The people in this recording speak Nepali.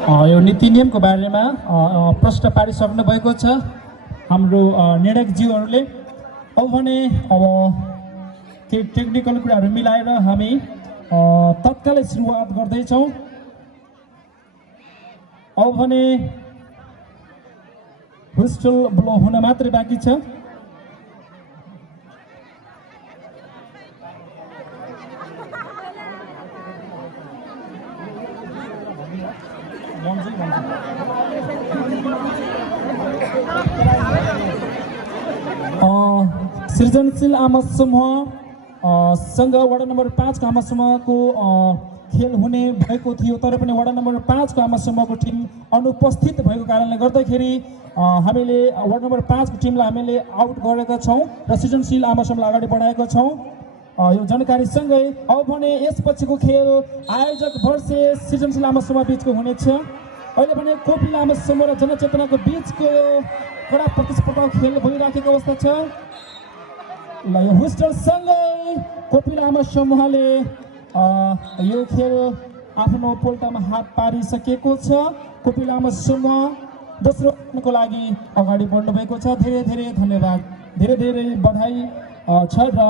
यो नीति नियमको बारेमा प्रश्न पारिसक्नु भएको छ हाम्रो निर्णायकज्यूहरूले। अब भने केही टेक्निकल कुराहरू मिलाएर हामी तत्कालै सुरुवात गर्दैछौँ। अब भने व्हिस्टल ब्लो हुन मात्रै बाँकी छ। सृजनशील आमा समूह सँग वडा नम्बर 5 को आमा समूहको खेल हुने भएको थियो, तर पनि वडा नम्बर 5 को आमा समूहको टिम अनुपस्थित भएको कारणले गर्दाखेरि हामीले वडा नम्बर 5 को टिमलाई हामीले आउट गरेका छौँ र सृजनशील आमा समूहलाई अगाडि बढाएका छौँ। यो जानकारी सँगै अब भने यसपछिको खेल आयोजक भर्सेस सृजनशील आमा समूह बीचको हुनेछ। अहिले भने कोपिला आमा समूह र जनचेतनाको बीचको कडा प्रतिस्पर्धा खेल भइराखेको अवस्था छ। ल यो व्हिस्टल सँगै कोपिला आमा समूहले यो खेल आफ्नो पोल्टामा हात पारिसकेको छ। कोपिला आमा समूह दोस्रो को लागि अगाडि बढ्नु भएको छ। धेरै धेरै धन्यवाद, धेरै धेरै बधाई छ र